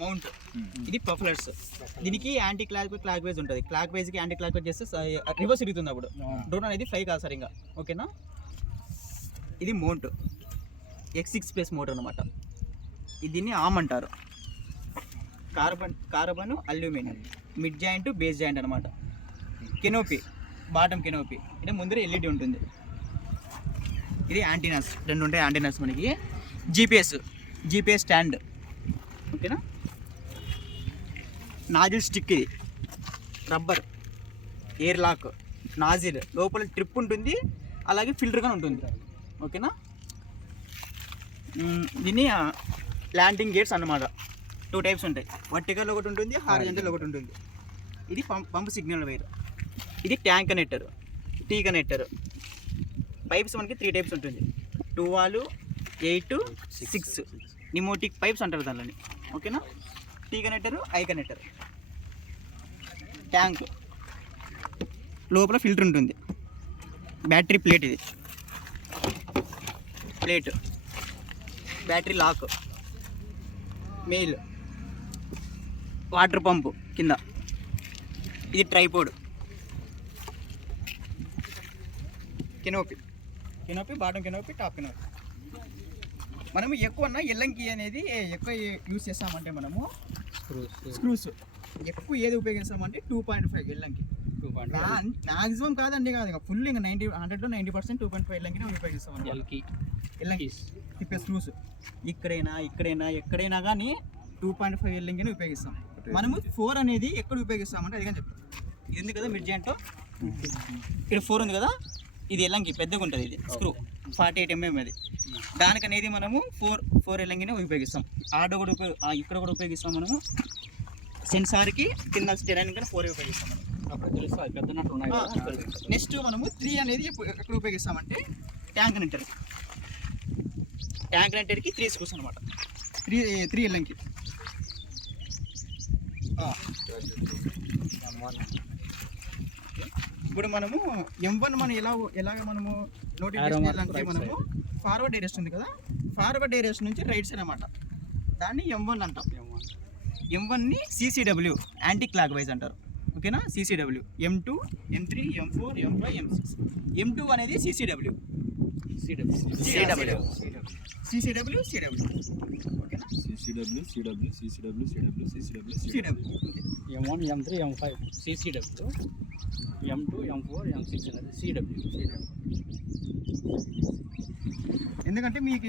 Mount. ఇది పఫ్లర్స్. దీనికి anti clock wise ఉంటుంది. క్లాక్ వైజ్కి యాంటీ క్లాక్ వైజ్ చేస్తే రివర్స్ తిరుగుతుంది, అప్పుడు డ్రోన్ అనేది ఫ్లై కాదు సరిగా. ఓకేనా. ఇది మౌంట్ X6+ మోటార్ అనమాట. దీన్ని ఆమ్ అంటారు. Carbon aluminium, mid joint base joint అనమాట. Canopy, bottom canopy. అంటే ముందర LED ఉంటుంది. ఇది యాంటీనాస్, 2 ఉంటాయి యాంటీనాస్ మనకి. GPS stand. ఓకేనా. నాజిల్ స్టిక్, ఇది రబ్బర్, ఎయిర్ లాక్, నాజిల్ లోపల ట్రిప్ ఉంటుంది, అలాగే ఫిల్టర్ గానే ఉంటుంది. ఓకేనా. దీన్ని ల్యాండింగ్ గేట్స్ అన్నమాట. 2 టైప్స్ ఉంటాయి. వర్టికల్ ఒకటి ఉంటుంది, హారిజంటల్ ఒకటి ఉంటుంది. ఇది పంప్ సిగ్నల్ వైర్. ఇది tank connector, T connector. Pipes మనకి 3 టైప్స్ ఉంటుంది. 2 వాల్, 8, 6 నిమోటిక్ పైప్స్ అంటారు దానిని. ఓకేనా. T connector, I connector. Tank లోపల ఫిల్టర్ ఉంటుంది. బ్యాటరీ ప్లేట్, ఇది plate. Battery lock, mail, water pump కింద. ఇది tripod. Canopy, bottom canopy, top canopy. మనము ఎక్కువ ఎల్లంకి అనేది ఎక్కువ యూజ్ చేస్తామంటే మనము స్క్రూస్ ఎక్కువ ఏది ఉపయోగిస్తామంటే 2.5 ఎల్లంకి. మ్యాక్సిమం కాదండి, కాదు ఫుల్ ఇంకా 100 to 90% 2.5 ఎల్లంకి ఉపయోగిస్తాం. ఎల్లంకి తిప్పే స్క్రూస్ ఎక్కడైనా కానీ 2.5 ఎల్లంకిని ఉపయోగిస్తాం. మనము 4 అనేది ఎక్కడ ఉపయోగిస్తామంటే అది కానీ చెప్తాం. ఇది ఉంది కదా మిడ్ జాయింట్, ఇక్కడ 4 ఉంది కదా, ఇది ఎల్లంకి పెద్దగా ఉంటుంది. ఇది స్క్రూ 48 mm. అది దానికనేది మనము 4 ఎల్లంకిని ఉపయోగిస్తాం. ఆడ కూడా ఇక్కడ కూడా ఉపయోగిస్తాం మనము. సెన్సార్కి కింద స్టెరాన్ కానీ 4 ఉపయోగిస్తాం మనం. నెక్స్ట్ మనము 3 అనేది ఎక్కడ ఉపయోగిస్తామంటే ట్యాంక్ కనెక్టర్కి 3 స్క్రూస్ అనమాట. 3 ఎల్లంకి. ఇప్పుడు మనము M1 మనం ఎలాగ మనము నోటిఫికేషన్ చేయాలంటే మనము ఫార్వర్డ్ డైరెక్షన్ ఉంది కదా, ఫార్వర్డ్ డైరెక్షన్ నుంచి రైట్ సైడ్ అనమాట. దాన్ని M1 అంటాం. M1ని CCW యాంటీ క్లాక్ వైజ్ అంటారు. ఓకేనా. CCW M2, M3, M4, M5, M6. M2 అనేది CCW. ఓకేనా. CCW. M1, M3, M5 CCW, M2, M4, M6 అనేది CW. ఎందుకంటే మీకు